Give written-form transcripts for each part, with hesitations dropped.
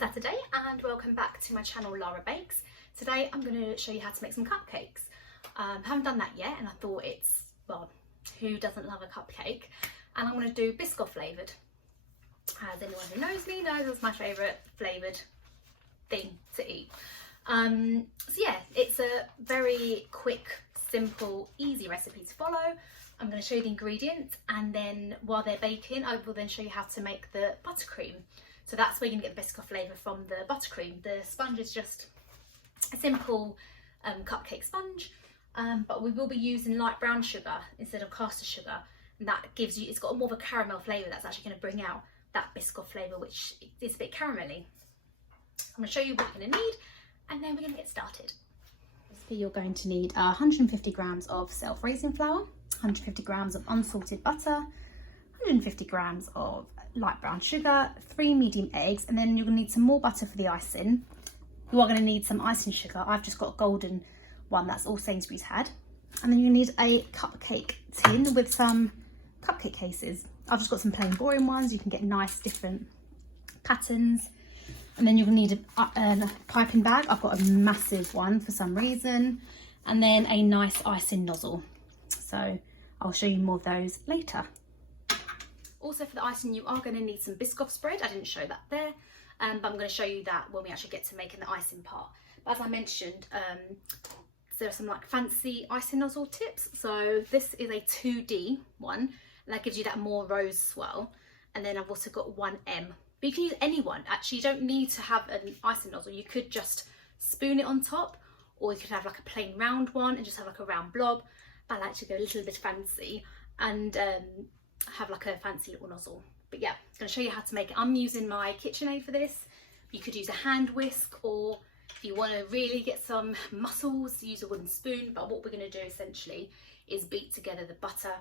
Saturday and welcome back to my channel Lara Bakes. Today I'm going to show you how to make some cupcakes. I haven't done that yet and I thought it's, well, who doesn't love a cupcake? And I'm going to do Biscoff flavoured. As anyone who knows me knows it's my favourite flavoured thing to eat. So yeah, it's a very quick, simple, easy recipe to follow. I'm going to show you the ingredients and then while they're baking I will then show you how to make the buttercream. So that's where you're going to get the Biscoff flavour from the buttercream. The sponge is just a simple cupcake sponge, but we will be using light brown sugar instead of caster sugar, and that gives you, it's got more of a caramel flavour that's actually going to bring out that Biscoff flavour, which is a bit caramelly. I'm going to show you what you're going to need and then we're going to get started. So you're going to need 150 grams of self-raising flour, 150 grams of unsalted butter, 150 grams of light brown sugar, 3 medium eggs, and then you're going to need some more butter for the icing. You are going to need some icing sugar. I've just got a golden one, that's all Sainsbury's had. And then you need a cupcake tin with some cupcake cases. I've just got some plain boring ones. You can get nice different patterns. And then you're going to need a piping bag. I've got a massive one for some reason. And then a nice icing nozzle. So I'll show you more of those later. Also for the icing you are going to need some Biscoff spread. I didn't show that there, but I'm going to show you that when we actually get to making the icing part. But as I mentioned, there are some like fancy icing nozzle tips. So this is a 2D one, and that gives you that more rose swirl. And then I've also got 1M. But you can use any one. Actually, you don't need to have an icing nozzle. You could just spoon it on top, or you could have like a plain round one and just have like a round blob. But I like to go a little bit fancy and have like a fancy little nozzle. But yeah, I'm going to show you how to make it. I'm using my KitchenAid for this. You could use a hand whisk, or if you want to really get some muscles, use a wooden spoon. But what we're going to do essentially is beat together the butter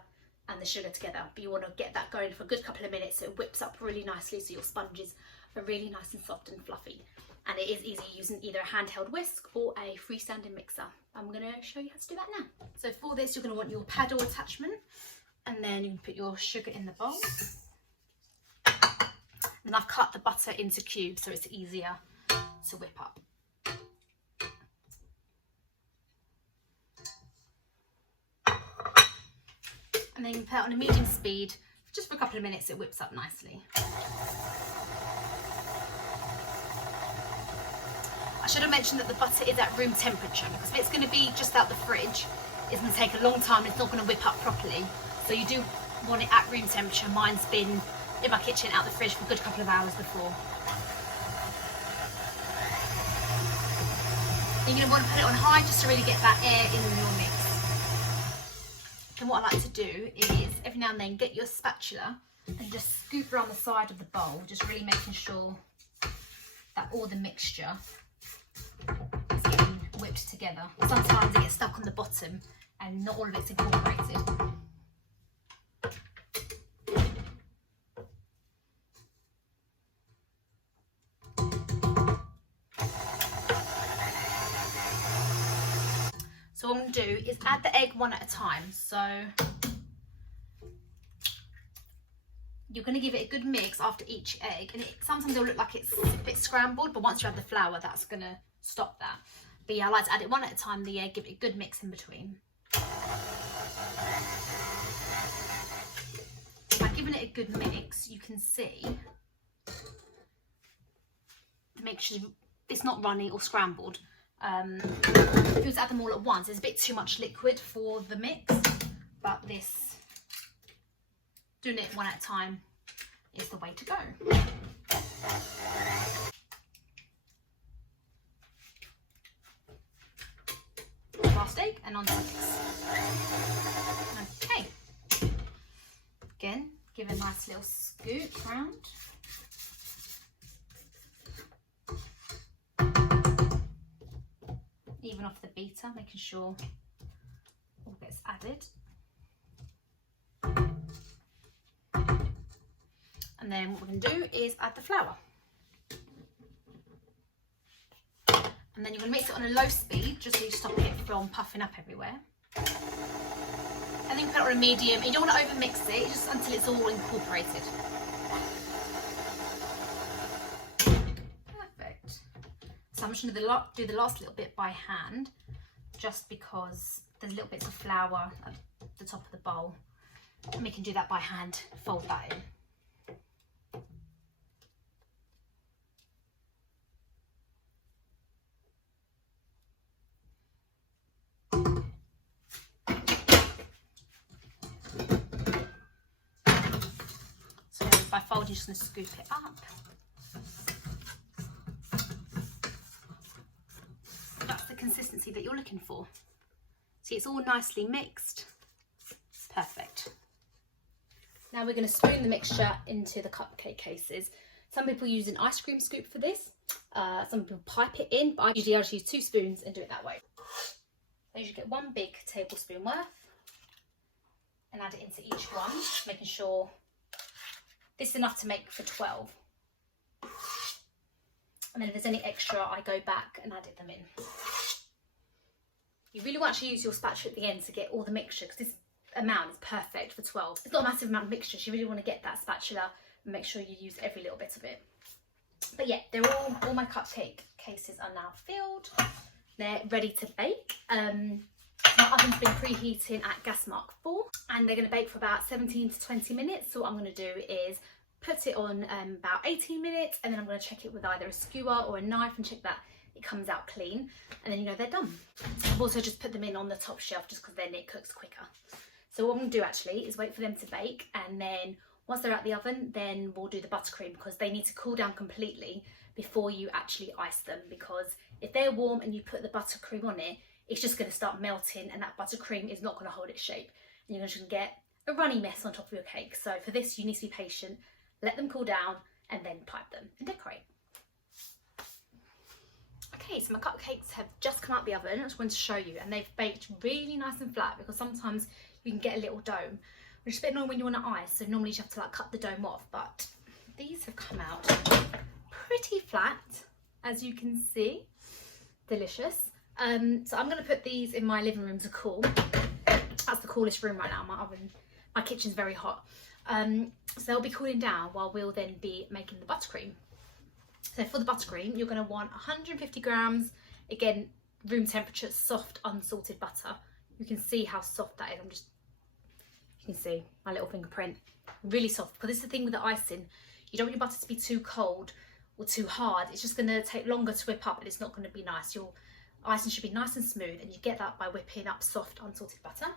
and the sugar together. But you want to get that going for a good couple of minutes so it whips up really nicely, so your sponges are really nice and soft and fluffy. And it is easy using either a handheld whisk or a freestanding mixer. I'm going to show you how to do that now. So for this you're going to want your paddle attachment, and then you can put your sugar in the bowl. And I've cut the butter into cubes so it's easier to whip up. And then you can put it on a medium speed, just for a couple of minutes it whips up nicely. I should have mentioned that the butter is at room temperature, because if it's going to be just out the fridge, it's going to take a long time and it's not going to whip up properly. So you do want it at room temperature. Mine's been in my kitchen out the fridge for a good couple of hours before. You're going to want to put it on high just to really get that air in your mix. And what I like to do is every now and then get your spatula and just scoop around the side of the bowl, just really making sure that all the mixture is getting whipped together. Sometimes it gets stuck on the bottom and not all of it's incorporated. So what I'm going to do is add the egg one at a time. So you're going to give it a good mix after each egg, and sometimes it'll look like it's a bit scrambled, but once you add the flour that's going to stop that. But yeah, I like to add it one at a time, the egg, give it a good mix in between. By giving it a good mix, you can see, make sure it's not runny or scrambled. If you was to add them all at once, there's a bit too much liquid for the mix, but this, doing it one at a time, is the way to go. Last egg and on to the next. Okay. Again, give a nice little scoop round. Even off the beater, making sure all gets added. And then what we're going to do is add the flour. And then you're going to mix it on a low speed, just so you stop it from puffing up everywhere. And then you put it on a medium. You don't want to over mix it, just until it's all incorporated. So I'm just going to do the last little bit by hand, just because there's little bits of flour at the top of the bowl. And we can do that by hand, fold that in. So by folding, you're just going to scoop it up. That's the consistency that you're looking for. See, it's all nicely mixed. Perfect. Now we're going to spoon the mixture into the cupcake cases. Some people use an ice cream scoop for this. Some people pipe it in, but I usually just use 2 spoons and do it that way. I usually get 1 big tablespoon worth and add it into each one, making sure this is enough to make for 12. And then if there's any extra, I go back and add them in. You really want to use your spatula at the end to get all the mixture, because this amount is perfect for 12. It's not a massive amount of mixture, so you really want to get that spatula and make sure you use every little bit of it. But yeah, they're all my cupcake cases are now filled. They're ready to bake. My oven's been preheating at gas mark 4, and they're going to bake for about 17 to 20 minutes. So what I'm going to do is put it on about 18 minutes, and then I'm going to check it with either a skewer or a knife and check that it comes out clean, and then you know they're done. I've also just put them in on the top shelf just because then it cooks quicker. So what I'm going to do actually is wait for them to bake, and then once they're out the oven, then we'll do the buttercream, because they need to cool down completely before you actually ice them, because if they're warm and you put the buttercream on it, it's just going to start melting, and that buttercream is not going to hold its shape, and you're just going to get a runny mess on top of your cake. So for this, you need to be patient, let them cool down, and then pipe them and decorate. Okay, so my cupcakes have just come out the oven. I just wanted to show you, and they've baked really nice and flat, because sometimes you can get a little dome, which is a bit annoying when you want to ice, so normally you have to like cut the dome off, but these have come out pretty flat, as you can see. Delicious. So I'm going to put these in my living room to cool. That's the coolest room right now. My kitchen's very hot. So they'll be cooling down while we'll then be making the buttercream. So for the buttercream, you're going to want 150 grams, again, room temperature, soft, unsalted butter. You can see how soft that is. You can see my little fingerprint, really soft, because this is the thing with the icing. You don't want your butter to be too cold or too hard. It's just going to take longer to whip up, and it's not going to be nice. Your icing should be nice and smooth, and you get that by whipping up soft, unsalted butter.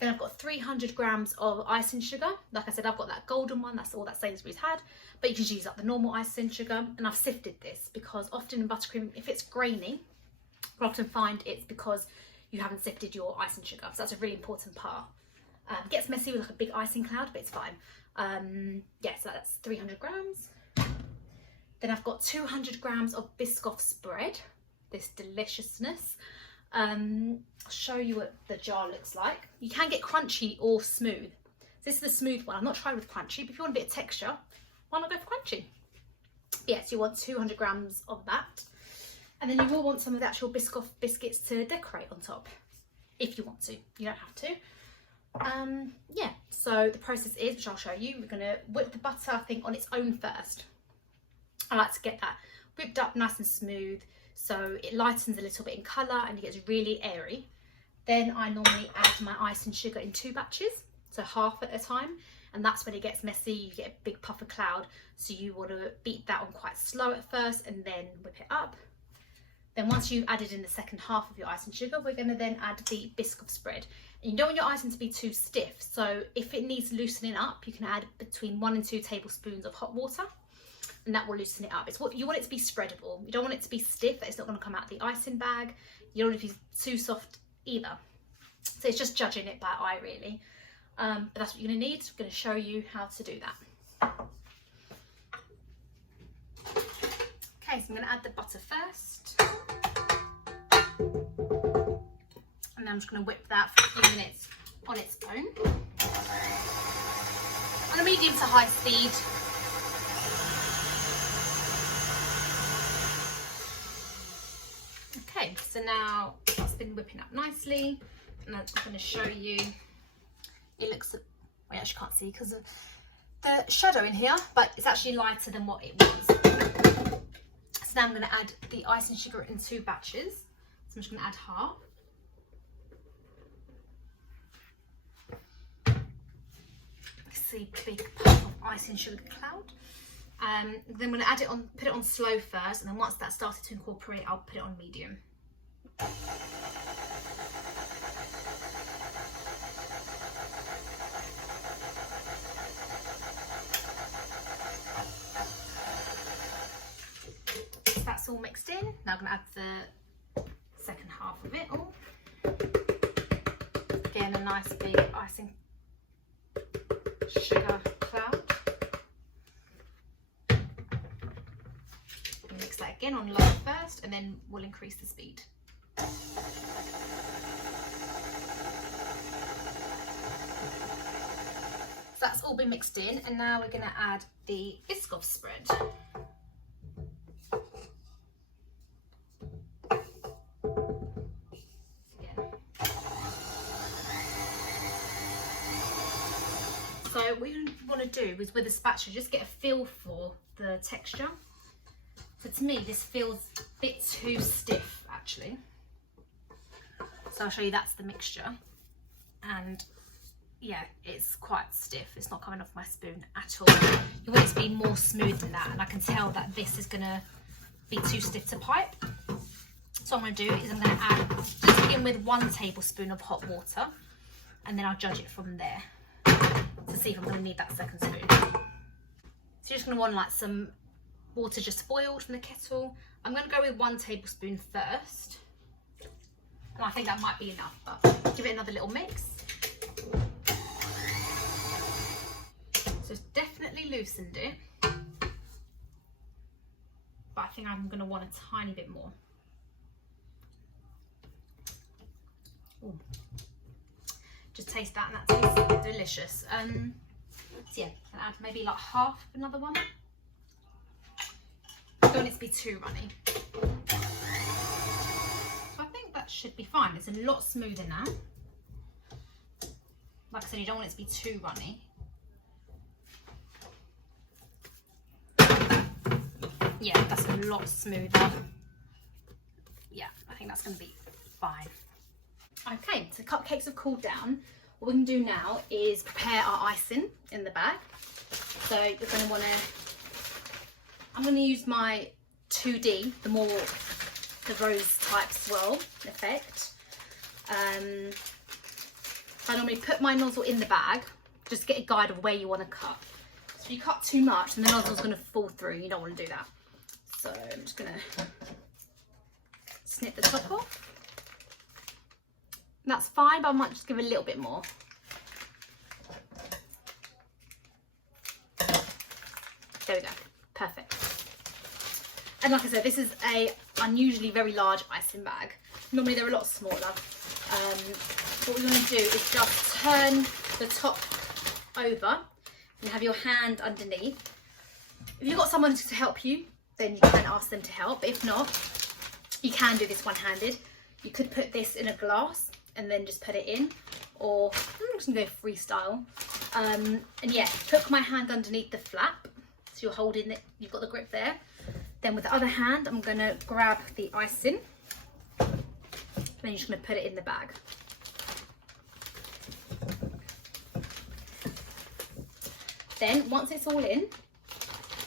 Then I've got 300 grams of icing sugar. Like I said, I've got that golden one. That's all that Sainsbury's had, but you can use up the normal icing sugar. And I've sifted this, because often in buttercream, if it's grainy, I often find it's because you haven't sifted your icing sugar. So that's a really important part. It gets messy with like a big icing cloud, but it's fine. Yeah, so that's 300 grams. Then I've got 200 grams of Biscoff spread, this deliciousness. I'll show you what the jar looks like. You can get crunchy or smooth. This is the smooth one. I've not tried with crunchy, but if you want a bit of texture, why not go for crunchy? Yes, you want 200 grams of that. And then you will want some of the actual Biscoff biscuits to decorate on top, if you want to. You don't have to. Yeah, so the process is, which I'll show you, we're going to whip the butter, I think, on its own first. I like to get that whipped up nice and smooth, so it lightens a little bit in colour and it gets really airy. Then I normally add my icing sugar in 2 batches, so half at a time, and that's when it gets messy. You get a big puff of cloud, so you want to beat that on quite slow at first and then whip it up. Then once you've added in the second half of your icing sugar, we're going to then add the Biscoff spread. And you don't want your icing to be too stiff, so if it needs loosening up, you can add between 1 and 2 tablespoons of hot water, and that will loosen it up. It's what you want it to be spreadable. You don't want it to be stiff, that it's not going to come out the icing bag. You don't want it to be too soft either. So it's just judging it by eye, really. But that's what you're going to need. I'm going to show you how to do that. Okay, so I'm going to add the butter first. And then I'm just going to whip that for a few minutes on its own. On a medium to high speed. Okay, so now it's been whipping up nicely, and I'm going to show you. It looks, I actually can't see because of the shadow in here, but it's actually lighter than what it was. So now I'm going to add the icing sugar in 2 batches. So I'm just going to add half. See, big puff of icing sugar cloud. Then I'm going to add it on, put it on slow first, and then once that started to incorporate, I'll put it on medium. So that's all mixed in. Now I'm going to add the second half of it all. Again, a nice big icing sugar cloud. Mix that again on low first, and then we'll increase the speed. So that's all been mixed in, and now we're going to add the Biscoff spread. So what you want to do is with a spatula just get a feel for the texture. So to me this feels a bit too stiff actually. So I'll show you that's the mixture, and yeah, it's quite stiff. It's not coming off my spoon at all. You want it to be more smooth than that, and I can tell that this is going to be too stiff to pipe. So what I'm going to do is I'm going to add, just begin with 1 tablespoon of hot water, and then I'll judge it from there to see if I'm going to need that second spoon. So you're just going to want like some water just boiled from the kettle. I'm going to go with 1 tablespoon first, and I think that might be enough, but give it another little mix. So it's definitely loosened it, but I think I'm going to want a tiny bit more. Ooh. Just taste that, and that tastes delicious. So yeah, I'll add maybe like half another one. I don't want it to be too runny. So I think that should be fine. It's a lot smoother now. Like I said, you don't want it to be too runny. Yeah, that's a lot smoother. Yeah, I think that's going to be fine. Okay, so cupcakes have cooled down. What we can do now is prepare our icing in the bag. So you're going to want to, I'm going to use my 2D, the rose type swirl effect. I normally put my nozzle in the bag, just to get a guide of where you want to cut. So if you cut too much, then the nozzle's going to fall through. You don't want to do that. So I'm just going to snip the top off. That's fine, but I might just give a little bit more. There we go, perfect. And like I said, this is a unusually very large icing bag. Normally they're a lot smaller. What we're going to do is just turn the top over and have your hand underneath. If you've got someone to help you, then you can ask them to help. But if not, you can do this one-handed. You could put this in a glass and then just put it in, or I'm just gonna go freestyle. And yeah, hook my hand underneath the flap, so you're holding it, you've got the grip there. Then with the other hand, I'm gonna grab the icing, and then you're just gonna put it in the bag. Then once it's all in,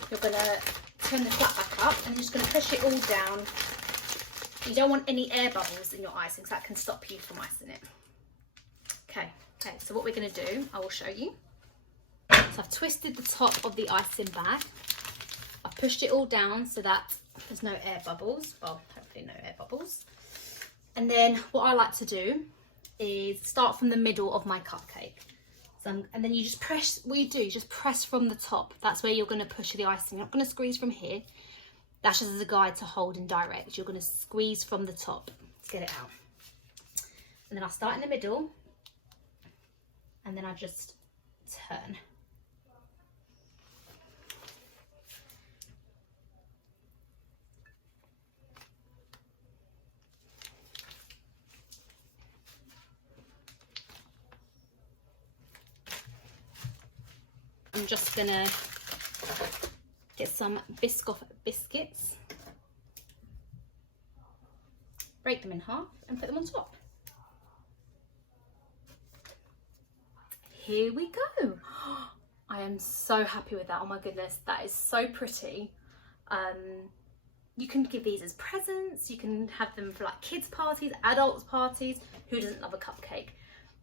you're gonna turn the flap back up, and you're just gonna push it all down. You don't want any air bubbles in your icing, because that can stop you from icing it. Okay, so what we're going to do, I will show you. So I've twisted the top of the icing bag. I've pushed it all down so that there's no air bubbles. Well, hopefully no air bubbles. And then what I like to do is start from the middle of my cupcake. So and then you just press, what you do is just press from the top. That's where you're going to push the icing. You're not going to squeeze from here. That's just as a guide to hold and direct. You're going to squeeze from the top to get it out. And then I'll start in the middle, and then I just turn. I'm just going to get some Biscoff biscuits. break them in half and put them on top. Here we go. I am so happy with that. Oh my goodness, that is so pretty. You can give these as presents, you can have them for like kids parties, adults parties. Who doesn't love a cupcake?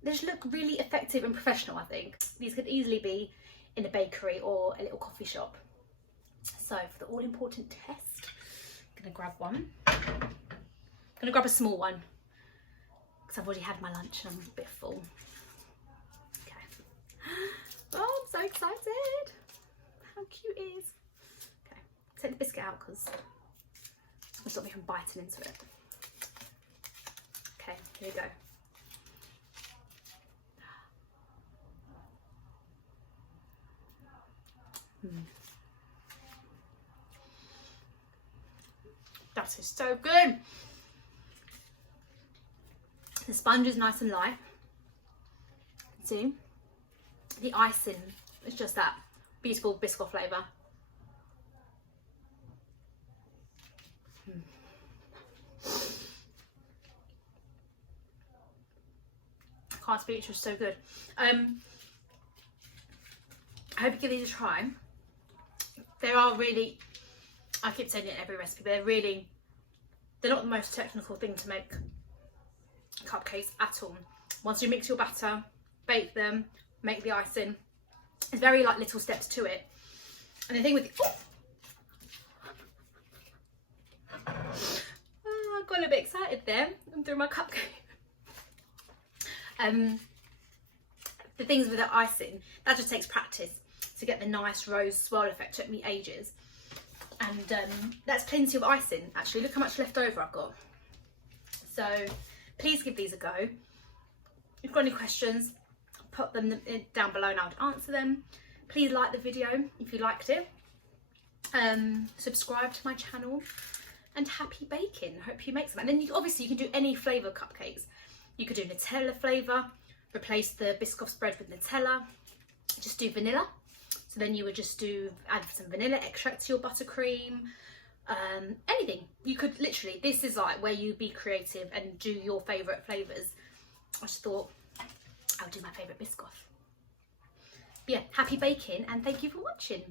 They just look really effective and professional, I think. These could easily be in a bakery or a little coffee shop. So for the all important test, I'm gonna grab one. I'm gonna grab a small one because I've already had my lunch and I'm a bit full. Oh, I'm so excited. How cute it is. Okay, take the biscuit out because it's going to stop me from biting into it. Okay, here we go. That is so good. The sponge is nice and light. See? The icing is just that beautiful Biscoff flavour. I can't speak, it's just so good. I hope you give these a try. They are really, I keep saying it in every recipe, but they're not the most technical thing to make cupcakes at all. Once you mix your batter, bake them, make the icing, there's very like little steps to it. And the thing with I got a little bit excited there and threw my cupcake. The things with the icing, that just takes practice to get the nice rose swirl effect. It took me ages, and that's plenty of icing. Actually, look how much left over I've got. So please give these a go. If you've got any questions, put them down below and I'll answer them. Please like the video if you liked it. Subscribe to my channel, and happy baking. Hope you make some. And then obviously you can do any flavour of cupcakes. You could do Nutella flavour, replace the Biscoff spread with Nutella, just do vanilla. So then you would just add some vanilla extract to your buttercream, anything. You could literally, this is like where you be creative and do your favourite flavours. I just thought I'll do my favourite Biscoff. But yeah, happy baking and thank you for watching.